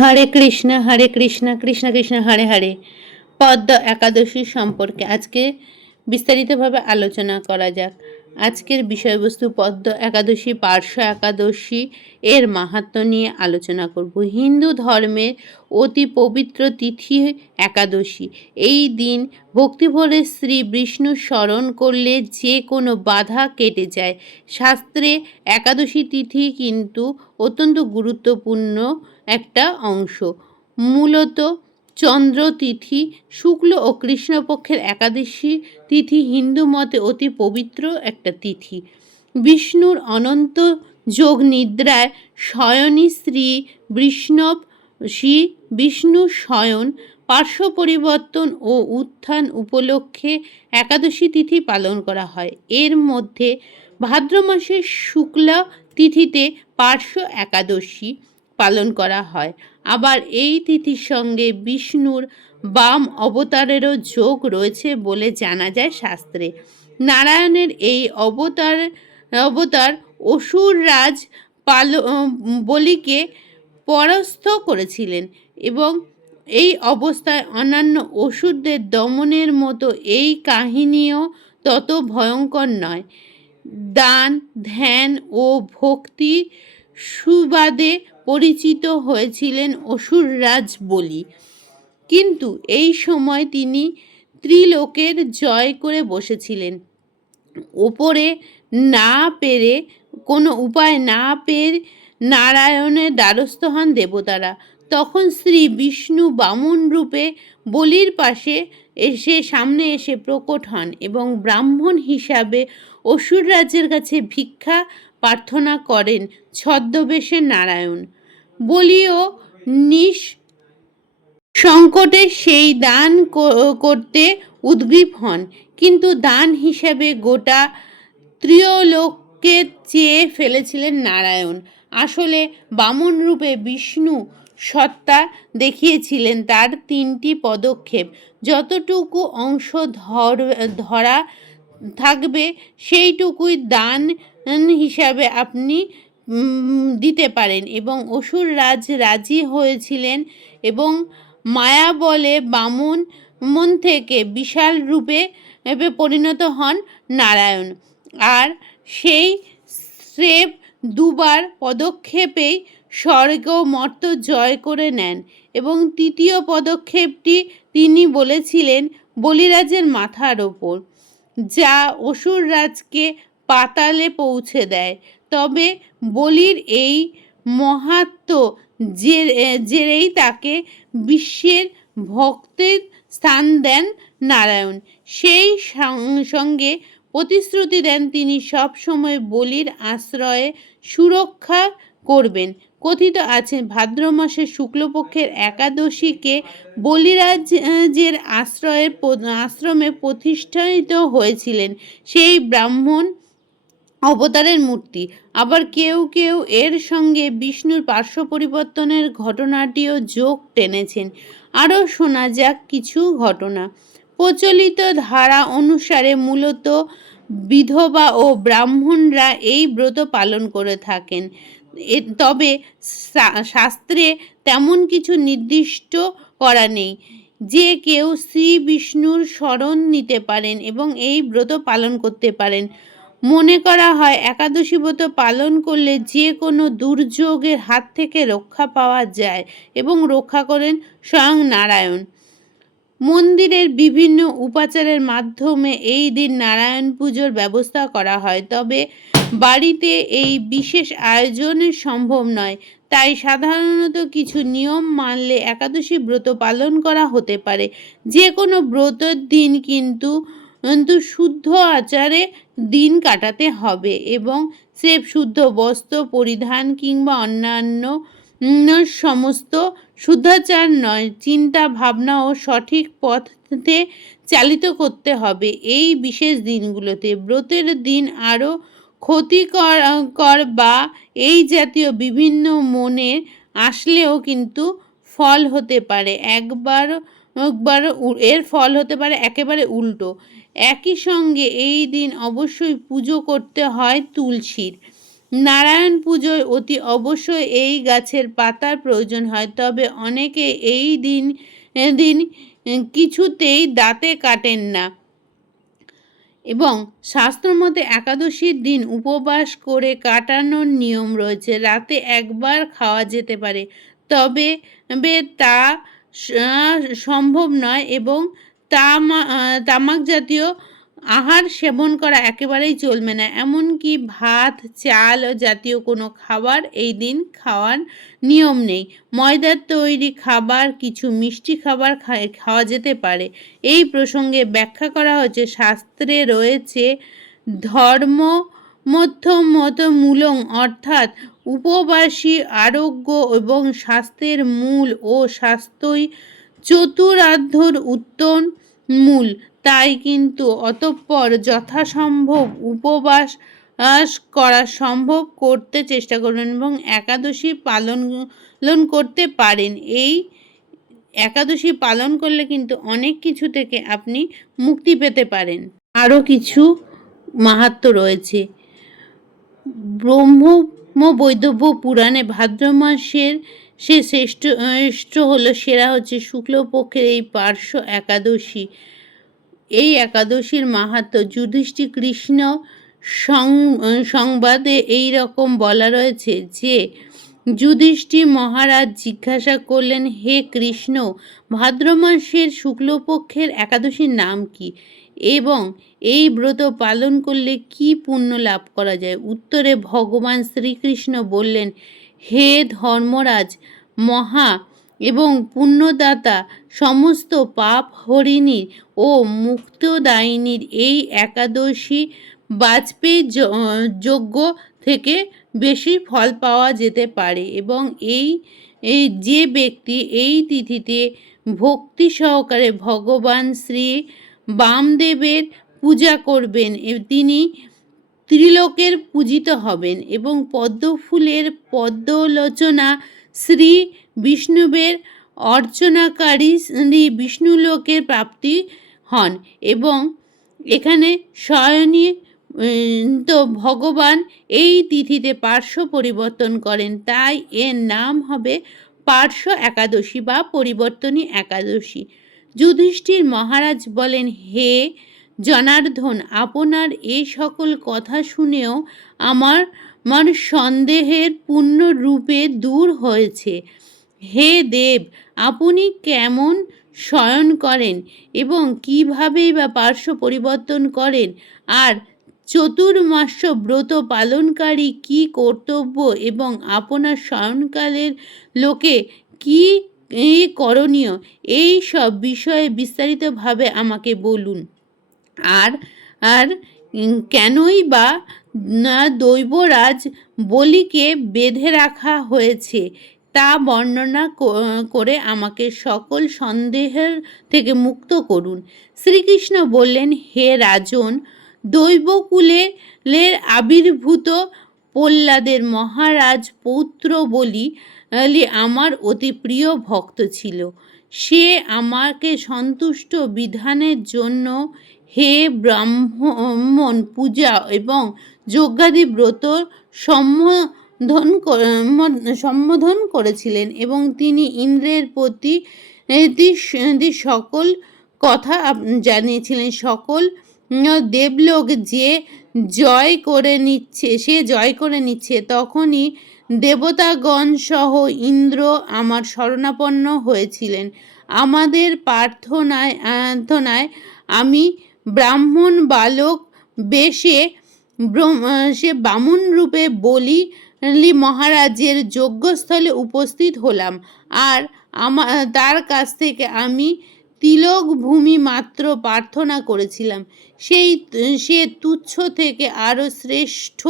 হরে কৃষ্ণ হরে কৃষ্ণ কৃষ্ণ কৃষ্ণ, হরে হরে। পদ্ম একাদশী সম্পর্কে আজকে বিস্তারিতভাবে আলোচনা করা যাক। আজকের বিষয়বস্তু পদ্ম একাদশী, পার্শ্ব একাদশী এর মাহাত্ম্য নিয়ে আলোচনা করব। হিন্দু ধর্মের অতি পবিত্র তিথি একাদশী। এই দিন ভক্তিভরে শ্রী বিষ্ণু স্মরণ করলে যে কোনো বাধা কেটে যায়। শাস্ত্রে একাদশী তিথি কিন্তু অত্যন্ত গুরুত্বপূর্ণ একটা অংশ। মূলত চন্দ্র তিথি শুক্ল ও কৃষ্ণপক্ষের একাদশী তিথি হিন্দু মতে অতি পবিত্র একটা তিথি। বিষ্ণুর অনন্ত যোগ নিদ্রায় শয়নী শ্রী বৈষ্ণব শ্রী বিষ্ণু শয়ন পার্শ্ব পরিবর্তন ও উত্থান উপলক্ষে একাদশী তিথি পালন করা হয়। এর মধ্যে ভাদ্র মাসের শুক্লা তিথিতে পার্শ্ব একাদশী পালন করা হয়। আবার এই তিথির সঙ্গে বিষ্ণুর বাম অবতারেরও যোগ রয়েছে বলে জানা যায় শাস্ত্রে। নারায়ণের এই অবতার অবতার অসুর রাজ পাল, বলিকে পরাস্ত করেছিলেন এবং এই অবস্থায় অন্যান্য অসুরদের দমনের মতো এই কাহিনীও তত ভয়ঙ্কর নয়। দান, ধ্যান ও ভক্তি সুবাদে পরিচিত হয়েছিলেন অসুররাজ বলি। কিন্তু এই সময় তিনি ত্রিলোকের জয় করে বসেছিলেন। ওপরে না পেরে, কোনো উপায় না পেয়ে নারায়ণের দ্বারস্থ হন দেবতারা। তখন শ্রী বিষ্ণু বামন রূপে বলির পাশে এসে সামনে এসে প্রকট হন এবং ব্রাহ্মণ হিসাবে অসুর রাজ্যের কাছে ভিক্ষা প্রার্থনা করেন ছদ্মবেশে নারায়ণ। বলিও, নিশ সংকটে সেই দান করতে উদ্গ্রীব হন। কিন্তু দান হিসাবে গোটা ত্রিয়লোককে চেয়ে ফেলেছিলেন নারায়ণ। আসলে বামন রূপে বিষ্ণু সত্তা দেখিয়েছিলেন তার তিনটি পদক্ষেপ। যতটুকু অংশ ধর, ধরা থাকবে, সেইটুকুই দান হিসাবে আপনি দিতে পারেন। এবং অসুর রাজ রাজি হয়েছিলেন এবং মায়া বলে বামন মন থেকে বিশাল রূপে পরিণত হন নারায়ণ। আর সেই স্রেফ দুবার পদক্ষেপেই স্বর্গ মর্ত জয় করে নেন এবং তৃতীয় পদক্ষেপটি তিনি বলেছিলেন বলিরাজের মাথার ওপর, যা অসুর রাজকে পাতালে পৌঁছে দেয়। তবে বলির এই মহাত্ম জেরেই তাকে বিশ্বের ভক্তের স্থান দেন নারায়ণ। সেই সঙ্গে প্রতিশ্রুতি দেন তিনি সব সময় বলির আশ্রয়ে সুরক্ষা করবেন। কথিত আছে, ভাদ্র মাসের শুক্লপক্ষের একাদশীকে বলিরাজের আশ্রয়ে আশ্রমে প্রতিষ্ঠিত হয়েছিলেন। সেই ব্রাহ্মণ অবতারের মূর্তি। আবার কেউ কেউ এর সঙ্গে বিষ্ণুর পার্শ্ব পরিবর্তনের ঘটনাটিও যোগ টেনেছেন। আরও শোনা যাক কিছু ঘটনা। প্রচলিত ধারা অনুসারে মূলত বিধবা ও ব্রাহ্মণরা এই ব্রত পালন করে থাকেন। তবে শাস্ত্রে তেমন কিছু নির্দিষ্ট করা নেই। যে কেউ শ্রী বিষ্ণুর স্মরণ নিতে পারেন এবং এই ব্রত পালন করতে পারেন। মনে করা হয় একাদশী ব্রত পালন করলে যে কোনো দুর্যোগের হাত থেকে রক্ষা পাওয়া যায় এবং রক্ষা করেন স্বয়ং নারায়ণ। মন্দিরের বিভিন্ন উপাচারের মাধ্যমে এই দিন নারায়ণ পুজোর ব্যবস্থা করা হয়। তবে বাড়িতে এই বিশেষ আয়োজনের সম্ভব নয়, তাই সাধারণত কিছু নিয়ম মানলে একাদশী ব্রত পালন করা হতে পারে। যে কোনো ব্রতের দিন কিন্তু কিন্তু শুদ্ধ আচারে দিন কাটাতে হবে এবং স্রেফ শুদ্ধ বস্ত্র, পরিধান কিংবা অন্যান্য সমস্ত শুদ্ধাচার নয়, চিন্তা, ভাবনা ও সঠিক পথে চালিত করতে হবে। এই বিশেষ দিনগুলোতে ব্রতের দিন আরও ক্ষতিকর, কর বা এই জাতীয় বিভিন্ন মনের আসলেও কিন্তু ফল হতে পারে। একবার একবার এর ফল হতে পারে একেবারে উল্টো। একই সঙ্গে এই দিন অবশ্যই পুজো করতে হয় তুলসীর। নারায়ণ পুজোয় অতি অবশ্যই এই গাছের পাতার প্রয়োজন হয়, তবে অনেকে এই দিন দিন কিছুতেই দাঁতে কাটেন না। এবং শাস্ত্রমতে একাদশীর দিন উপবাস করে কাটানোর নিয়ম রয়েছে, রাতে একবার খাওয়া যেতে পারে, তবে তা সম্ভব নয় এবং তামা তামাক জাতীয় আহার সেবন করা একেবারেই চলবে না। এমনকি ভাত, চাল জাতীয় কোনো খাবার এই দিন খাওয়ার নিয়ম নেই। ময়দার তৈরি খাবার, কিছু মিষ্টি খাবার খাওয়া যেতে পারে। এই প্রসঙ্গে ব্যাখ্যা করা হয়েছে, শাস্ত্রে রয়েছে, ধর্ম মত মূলং, অর্থাৎ উপবাসী, আরোগ্য এবং স্বাস্থ্যের মূল ও স্বাস্থ্যই চতুরার্ধর উত্তম মূল। তাই কিন্তু অতঃপর যথাসম্ভব উপবাস করা সম্ভব করতে চেষ্টা করবেন এবং একাদশী পালন করতে পারেন। এই একাদশী পালন করলে কিন্তু অনেক কিছু থেকে আপনি মুক্তি পেতে পারেন। আরও কিছু মাহাত্ম রয়েছে। ব্রহ্ম বৈদব্য পুরাণে ভাদ্র মাসের সে শ্রেষ্ঠ শ্রেষ্ঠ হলো সেরা হচ্ছে শুক্লপক্ষের এই পার্শ্ব একাদশী। এই একাদশীর মাহাত্ম যুধিষ্ঠি কৃষ্ণ সংবাদে এই রকম বলা রয়েছে যে যুধিষ্ঠি মহারাজ জিজ্ঞাসা করলেন, হে কৃষ্ণ, ভাদ্র মাসের শুক্লপক্ষের একাদশীর নাম কি? এবং এই ব্রত পালন করলে কি পুণ্য লাভ করা যায়? উত্তরে ভগবান শ্রীকৃষ্ণ বললেন হে ধর্মরাজ, মহা এবং পুণ্যদাতা, সমস্ত পাপ হরিণীর ও মুক্তদায়িনীর এই একাদশী বাজপেয়ী যজ্ঞ থেকে বেশি ফল পাওয়া যেতে পারে এবং এই এই যে ব্যক্তি এই তিথিতে ভক্তি সহকারে ভগবান শ্রী বামদেবের পূজা করবেন তিনি ত্রিলোকের পূজিত হবেন এবং পদ্মফুলের পদ্মলোচনা শ্রী বিষ্ণুবের অর্চনাকারী শ্রী বিষ্ণুলোকের প্রাপ্তি হন এবং এখানে শয়নী তো ভগবান এই তিথিতে পার্শ্ব পরিবর্তন করেন। তাই এর নাম হবে পার্শ্ব একাদশী বা পরিবর্তনী একাদশী। যুধিষ্ঠির মহারাজ বলেন, হে জনার্দন আপনার এই সকল কথা শুনেও আমার আমার সন্দেহের পূর্ণ রূপে দূর হয়েছে। হে দেব, আপনি কেমন শয়ন করেন এবং কিভাবেই বা পার্শ্ব পরিবর্তন করেন? আর চতুর্মাস্য ব্রত পালনকারী কি কর্তব্য এবং আপনার শয়নকালের লোকে কি করণীয়? এই সব বিষয়ে বিস্তারিতভাবে আমাকে বলুন। আর আর কেনই বা দৈবরাজ বলিকে বেঁধে রাখা হয়েছে, তা বর্ণনা করে আমাকে সকল সন্দেহের থেকে মুক্ত করুন। শ্রীকৃষ্ণ বললেন, হে রাজন, দৈবকুলের আবির্ভূত প্রহ্লাদের মহারাজ পৌত্র বলি আমার অতি প্রিয় ভক্ত ছিল। সে আমাকে সন্তুষ্ট বিধানের জন্য হে ব্রাহ্মণ পূজা এবং যজ্ঞাদি ব্রত সম্বোধন সম্বোধন করেছিলেন এবং তিনি ইন্দ্রের প্রতি সকল কথা জানিয়েছিলেন। সকল দেবলোক যে জয় করে নিচ্ছে, সে জয় করে নিচ্ছে, তখনই দেবতাগণ সহ ইন্দ্র আমার শরণাপন্ন হয়েছিলেন। আমাদের প্রার্থনায় প্রার্থনায় আমি ব্রাহ্মণ বালক বেশে সে বামুন রূপে বলি মহারাজের যজ্ঞস্থলে উপস্থিত হলাম। আর আমা, তার কাছ থেকে আমি তিলক ভূমি মাত্র প্রার্থনা করেছিলাম। সেই, সে তুচ্ছ থেকে আরও শ্রেষ্ঠ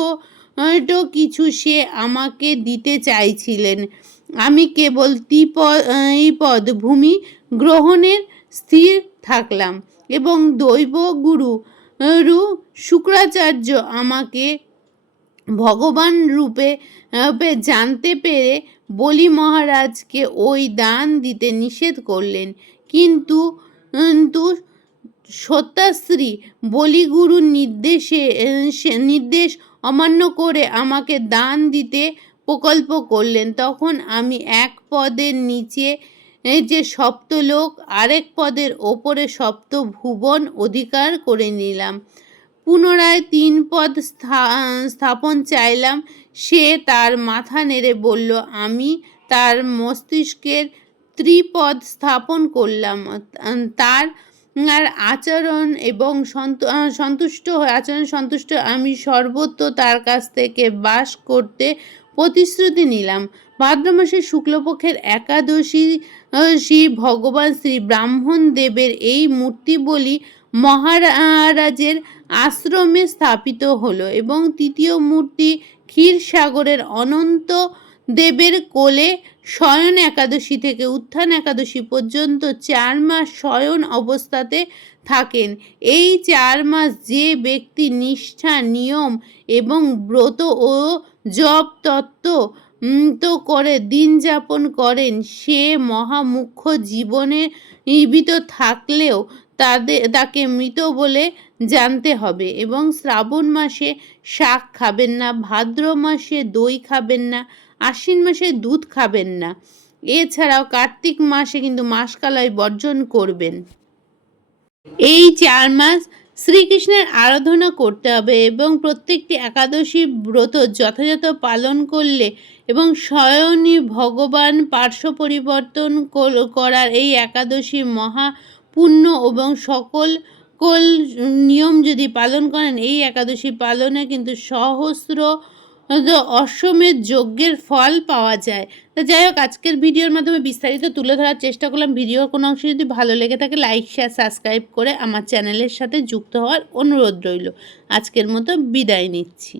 কিছু সে আমাকে দিতে চাইছিলেন। আমি কেবল ত্রিপদ এই পদ ভূমি গ্রহণের স্থির থাকলাম। এবং দৈব গুরু রু শুক্রাচার্য আমাকে ভগবান রূপে জানতে পেরে বলি মহারাজকে ওই দান দিতে নিষেধ করলেন। কিন্তু সত্যাশ্রী বলিগুরুর নির্দেশে নির্দেশ অমান্য করে আমাকে দান দিতে প্রকল্প করলেন। তখন আমি এক পদের নিচে যে সপ্তলোক, আরেক পদের ওপরে সপ্ত ভুবন অধিকার করে নিলাম। পুনরায় তিন পদ স্থা- স্থাপন চাইলাম। সে তার মাথা নেড়ে বলল, আমি তার মস্তিষ্কের ত্রিপদ স্থাপন করলাম। তার আর আচরণ এবং সন্ত- সন্তুষ্ট আচরণ সন্তুষ্ট, আমি সর্বত্র তার কাছ থেকে বাস করতে প্রতিশ্রুতি নিলাম। ভাদ্র মাসের শুক্লপক্ষের একাদশী শ্রী ভগবান শ্রী ব্রাহ্মণ দেবের এই মূর্তি বলি মহারাজের আশ্রমে স্থাপিত হলো এবং তৃতীয় মূর্তি ক্ষীরসাগরের অনন্ত দেবের কোলে শয়ন একাদশী থেকে উত্থান একাদশী পর্যন্ত চার মাস শয়ন অবস্থাতে থাকেন। এই চার মাস যে ব্যক্তি নিষ্ঠা, নিয়ম এবং ব্রত ও জপ, তত্ত্ব তো করে, দিন যাপন করেন। সে মহামুখ্য জীবনে জীবিত থাকলেও তাদের তাকে মৃত বলে জানতে হবে এবং শ্রাবণ মাসে শাক খাবেন না, ভাদ্র মাসে দই খাবেন না, আশ্বিন মাসে দুধ খাবেন না। এছাড়াও কার্তিক মাসে কিন্তু মাসকালাই বর্জন করবেন। এই চার মাস শ্রীকৃষ্ণের আরাধনা করতে হবে এবং প্রত্যেকটি একাদশী ব্রত যথাযথ পালন করলে এবং স্বয়নই ভগবান পার্শ্ব পরিবর্তন করার এই একাদশী মহা পুণ্য এবং সকল কল, নিয়ম যদি পালন করেন, এই একাদশী পালনে কিন্তু সহস্র অশ্বমেধ যজ্ঞের ফল পাওয়া যায়। তো যাই হোক, আজকের ভিডিওর মাধ্যমে বিস্তারিত তুলে ধরার চেষ্টা করলাম। ভিডিওর কোনো অংশ যদি ভালো লেগে থাকে লাইক শেয়ার সাবস্ক্রাইব করে আমার চ্যানেলের সাথে যুক্ত হওয়ার অনুরোধ রইল। আজকের মতো বিদায় নিচ্ছি।